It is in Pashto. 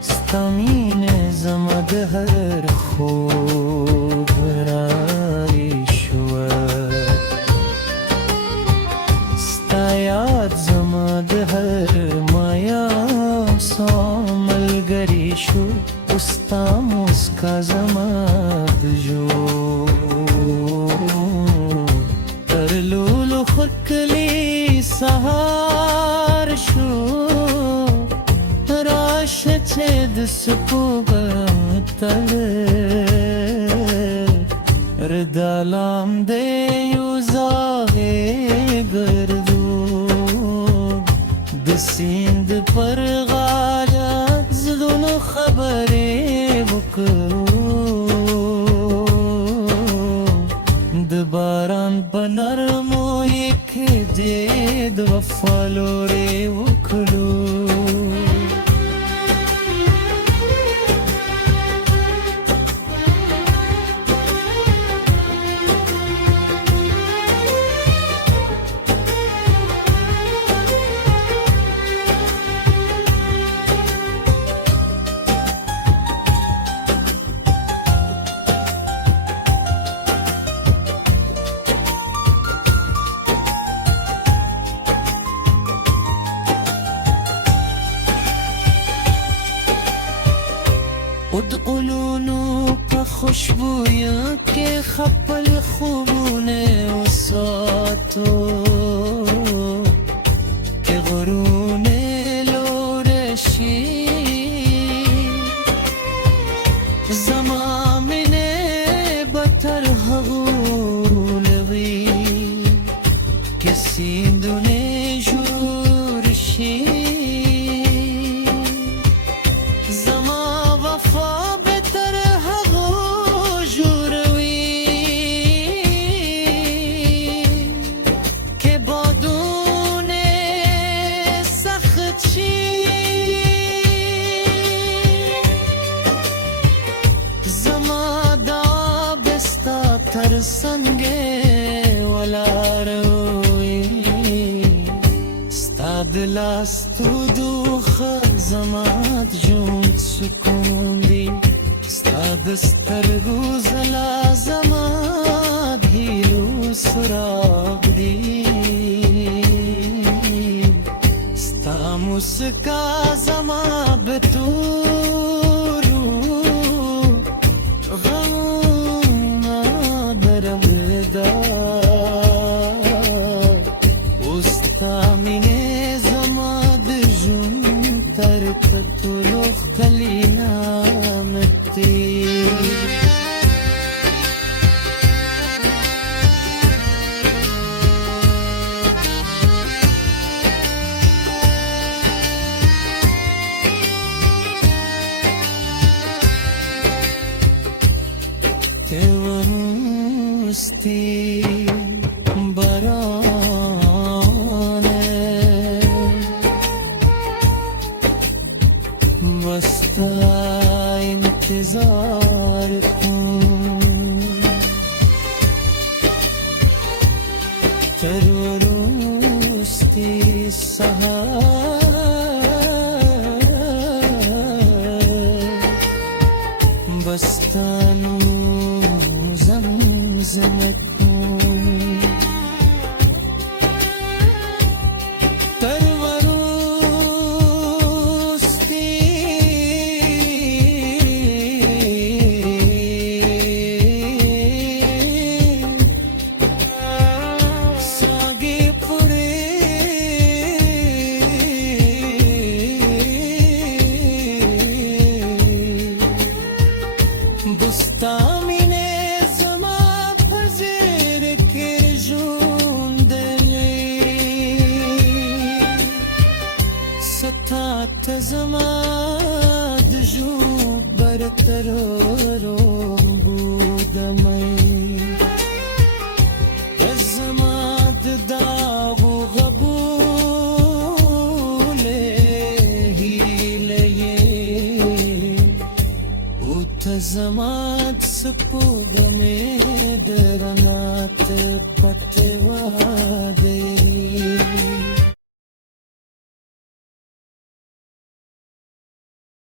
ستامین زمد هر خوب رای شو ستا یاد زمد هر مایا سامل گری شو استا مسکا زمد جو ترلولو خکلی سهار شو د سپوږمۍ ردالام دی یو زاغې ګردو د سیند پر غاړه زړونو خبرې وکړو د باران په نرمو یې کې د وفا لورې وکړو ادخلونو په خوشبویا کې خپل خوبونه وساتو کې غرونه لوړ شي زما مینه به تر هغو لوي کې سیندونه جوړ شي تر څنګه ولاړوي ستا د لاس تودوخه زما د ژوند سکون دی ستا د سترګو ځلا زما د هیلو څراغ دی ستا موسکا زما به تورو ټولو ښکلي نعمت دی ته ورستی وستا انتظار کن تر وروستی سهار بستانو زمزم کن تر ته زما د ژوند برتر روبودمۍ ته زما د داغو غبولې هیلې او ته زما د سپوږمۍ د رڼا ته پټ وعدې